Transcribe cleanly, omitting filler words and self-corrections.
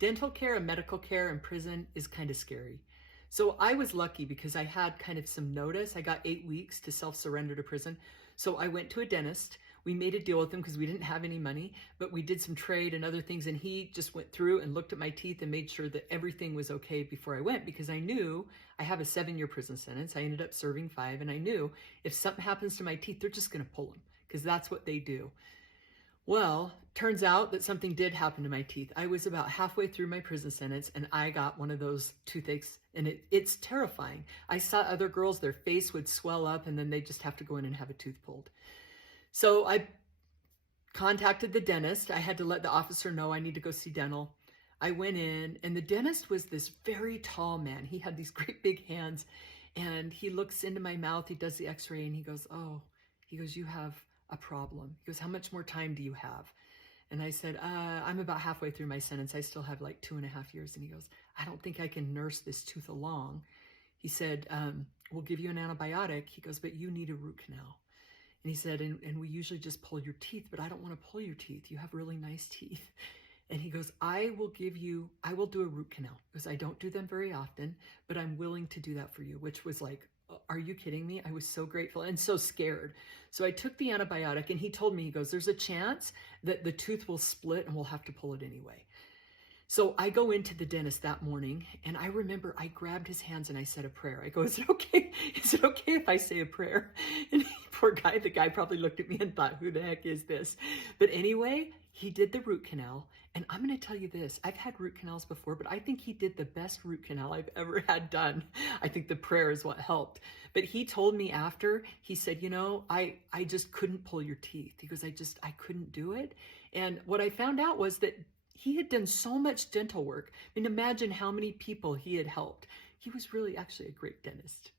Dental care and medical care in prison is kind of scary. So I was lucky because I had kind of some notice. I got 8 weeks to self-surrender to prison. So I went to a dentist. We made a deal with him because we didn't have any money, but we did some trade and other things. And he just went through and looked at my teeth and made sure that everything was okay before I went, because I knew I have a 7-year prison sentence. I ended up serving 5. And I knew if something happens to my teeth, they're just going to pull them because that's what they do. Well, turns out that something did happen to my teeth. I was about halfway through my prison sentence and I got one of those toothaches, and it's terrifying. I saw other girls, their face would swell up and then they just have to go in and have a tooth pulled. So I contacted the dentist. I had to let the officer know I need to go see dental. I went in and the dentist was this very tall man. He had these great big hands and he looks into my mouth. He does the x-ray and he goes, you have a problem. He goes, how much more time do you have? And I said, I'm about halfway through my sentence. I still have like 2.5 years. And he goes, I don't think I can nurse this tooth along. He said, we'll give you an antibiotic. He goes, but you need a root canal. And he said, and we usually just pull your teeth, but I don't want to pull your teeth. You have really nice teeth. And he goes, I will do a root canal, because I don't do them very often, but I'm willing to do that for you, which was like, are you kidding me? I was so grateful and so scared. So I took the antibiotic and he told me, he goes, there's a chance that the tooth will split and we'll have to pull it anyway. So I go into the dentist that morning and I remember I grabbed his hands and I said a prayer. I go, is it okay? Is it okay if I say a prayer? And poor guy, the guy probably looked at me and thought, who the heck is this? But anyway, he did the root canal. And I'm going to tell you this, I've had root canals before, but I think he did the best root canal I've ever had done. I think the prayer is what helped. But he told me after, he said, I just couldn't pull your teeth. He goes, I couldn't do it. And what I found out was that he had done so much dental work. I mean, imagine how many people he had helped. He was really actually a great dentist.